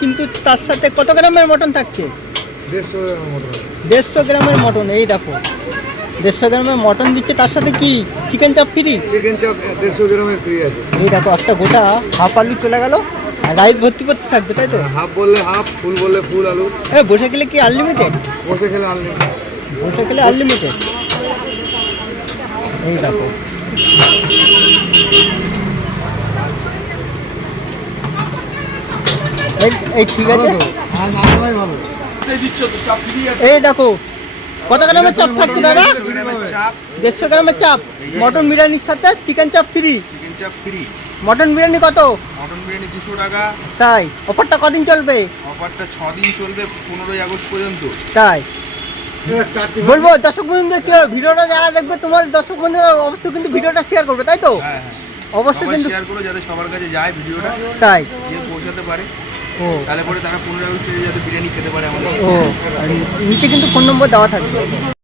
কিন্তু তার সাথে কত গ্রামের মটন থাকছে? 150 গ্রামের মটন। এই দেখো 150 গ্রামের মটন দিচ্ছে, তার সাথে কি চিকেন চাপ ফ্রি? চিকেন চাপ 150 গ্রামের ফ্রি আছে। এই দেখো একটা গোটা হাফ আলু চলে গেল, আর রাইস ভর্তি ভর্তি থাকবে, তাই তো? হাফ বললে হাফ, ফুল বললে ফুল আলু। বসে গেলে কি আনলিমিটেড? বসে খেলে আনলিমিটেড। বসে গেলে আনলিমিটেড। এই দেখো এই ঠিক আছে। এই দেখো কত গ্রামের চাপ থাকছে দাদা? 150 গ্রামের চাপ। মটন বিরিয়ানির সাথে চিকেন চাপ ফ্রি। চিকেন চাপ ফ্রি। মটন বিরিয়ানি কত? মটন বিরিয়ানি 200 টাকা। তাই? অফারটা কদিন চলবে? অফারটা 6 দিন চলবে, 15ই আগস্ট পর্যন্ত। তাই বলবো দর্শক বন্ধু, কি ভিডিওটা যারা দেখবে তোমার দর্শক বন্ধু অবশ্যই কিন্তু ভিডিওটা শেয়ার করবে, তাই তো? হ্যাঁ অবশ্যই কিন্তু শেয়ার করো যাতে সবার কাছে যায় ভিডিওটা, তাই গিয়ে পৌঁছাতে পারে। ও তাহলে পরে তারা 15ই আগস্ট যাতে বিরিয়ানি খেতে পারে আমাদের। ও নিচে কিন্তু ফোন নম্বর দেওয়া থাকবে।